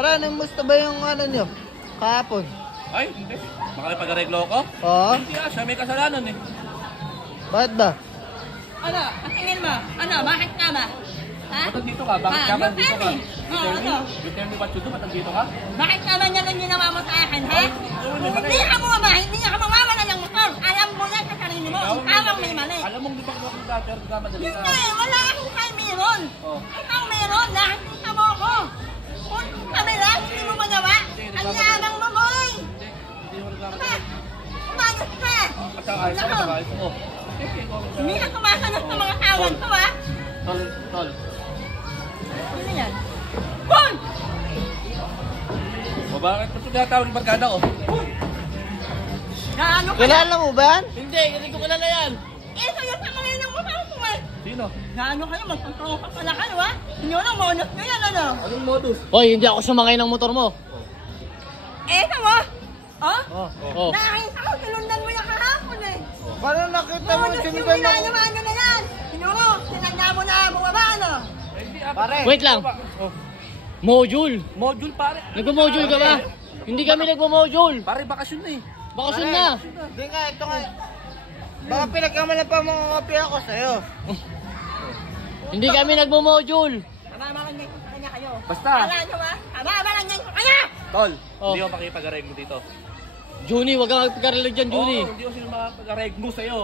Para, namusta ba yung ano nyo? Kahapon? Ay, hindi. Makapag-areglo ko? Oo. Hindi siya may kasalanan eh. Bakit ba? Ano? Ang tingin mo? Ano? Bakit ka ba? Ha? Ba't dito ka? Bakit ka ba dito ka? Ano? You tell me what to do, ba't dito ka? Bakit ka ba yan ang ginawa mo sa akin, ha? Hindi ka mo ba? Hindi ka mawawala ng motor. Alam mo yan sa sarili mo. Ikaw ang may mali. Alam mong di ba kung dati ka madali ka? Hindi, wala akong kay meron. Ikaw meron. Nakakita mo ako. Kung kami lang, hindi mo magawa. Ang yabang mo, boy. Diba? Umayos ka. Hindi ka kumasagot sa mga tawag ko, ha? Tol. Ano yan? Paul! O bakit? Ba't ito tinatawag ng barkada ko? Gaano ka Kilala mo ba yan? Hindi ko kilala yan. Eh, sa'yo sa mga ng mukha ko, eh. Sino? Gaano kayo? Magpagtropa pala kayo, ha? Hindi mo lang monot nyo yan, ano? Anong modus? Hoy, hindi ako sumakay ng motor mo. Eh, sa mo? Oh? Oh. Nakakita ko, sinundan mo yung kahapon, eh. Paano nakita mo Monot yung sinudan ako? ginagawa nyo na yan. Siguro, sinanda mo na bumaba, ano? Pare. Wait lang. Oh. Module. Module pare. Nagmo-module ka ba? Hindi kami nagmo-module. Pare bakasyon na eh. Bakasyon na. Hindi nga, ito nga. Baka pinagkamalan pa mga kapi ako sa'yo. Hindi kami nagmo-module. Kababalan niya sa kanya kayo. Basta. Kala nyo, ha? Kababalan niya sa kanya! Tol, Oh. hindi ako makipag-areglo dito. Juni, wag kang magpagkarilag dyan, Juni. Hindi ako sino makipag-areglo sa'yo.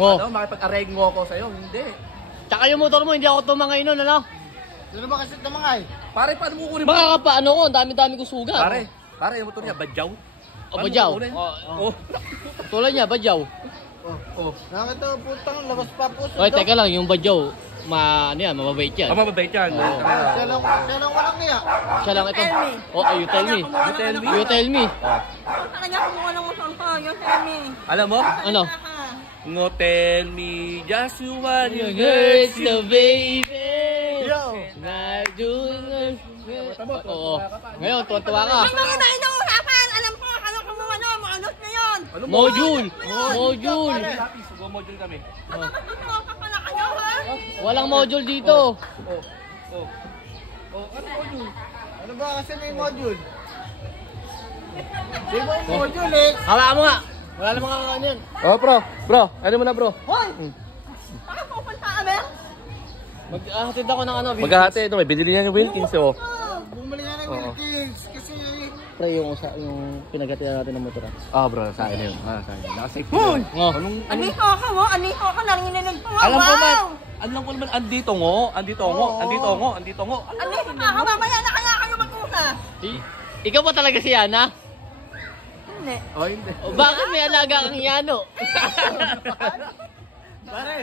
Oh. Ano, makipag-areglo ako sa'yo? Hindi. Tsaka yung motor mo, hindi ako tumangay nun, ano? Ano ba kasi tumangay? Pare, paano mo kukunin? Baka ka pa, ano ko, ang dami-dami ko sugat. Pare, yung motor niya, badyaw. O, badyaw. Oh. Tulad niya, badyaw. Oh. Nakita ko putang labas pa puso. Oy, teka lang, yung badyaw, ano yan, mababait yan. Mababait yan. Siya lang walang niya. Siya lang ito. Tell me. Oh, you tell me. You tell me. Sa kanya kumuha ng motor ko. You tell me. Alam mo? Ano? No tell me just you what you Hurts hurt the baby. Yo. Oo. Ngayon, tuwa ka. Ang mga iba inuusapan. Alam ko, ano kumuha no, maanot na yun. Module. Module. Module kami. Ano ba tutuwa pala kayo, ha? Walang module dito. Ano module? Ano ba kasi may module? Di ba yung module eh? Hawakan mo nga. Wala namang ano yan. Oh, bro. Ano mo na, bro? Hoy! Saan pupunta kami? Maghahatid ako ng ano. Maghahati ito, may binili niya yung Wilkins, oh. Bumalik nga ng Wilkins kasi... Pre, yung pinagatian natin ng motor. Bro, sa akin yun. Sa akin. Naka-safety. Oh. Aniko ako mo, aniko ako, nanginginig ko. Alam ko man, Wow! alam ko naman, andito ngo. Andito ngo. Aniko ako, mamaya na kaya kayo mag-usap. Ikaw pa talaga si Yana? Hindi. Oh, hindi. O bakit may alaga kang Yano? Pare!